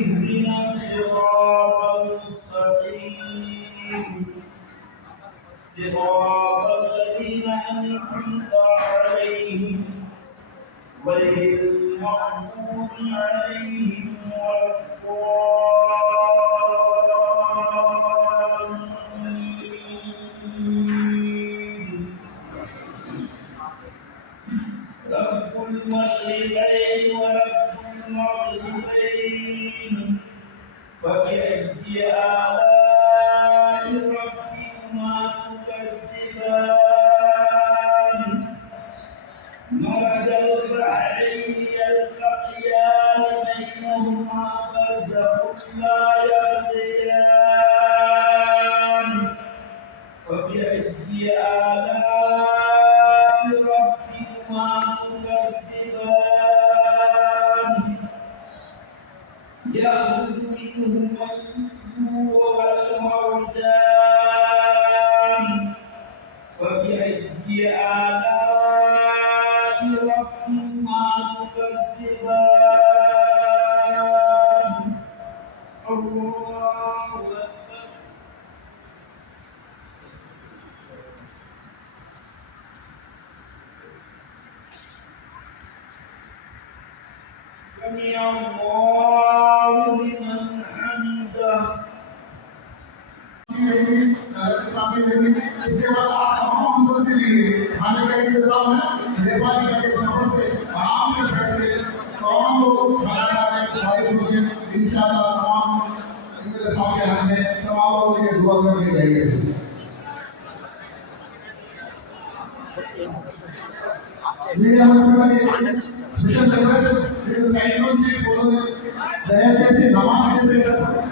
اهدنا الصراط المستقيم صراط الذين أنعمت عليهم غير المغضوب عليهم ولا الضالين. رب المشرقين ورب المغربين فبأي آلاء ربكما تكذبان مرج البحرين يلتقيان بينهما برزخ لا يبغيان فبأي آلاء ربكما تكذبان يخرج منهما اللؤلؤ والمرجان فبأي آلاء ربكما تكذبان الله أكبر. سمع الله لمن حمده. इसके बाद आप तमाम उम्र के लिए खाने का इंतजाम है। नेपाली के सफर से आराम से बैठ के तमाम लोग खाना खाने भाई मुझे इंशाअल्लाह तमाम इनके सामने हमने तमाम लोगों के दुआ करके जाएंगे। मीडिया में स्पेशल रिक्वेस्ट साइड నుంచి ఫోటో దయచేసి నమాజ్ చేసేటప్పుడు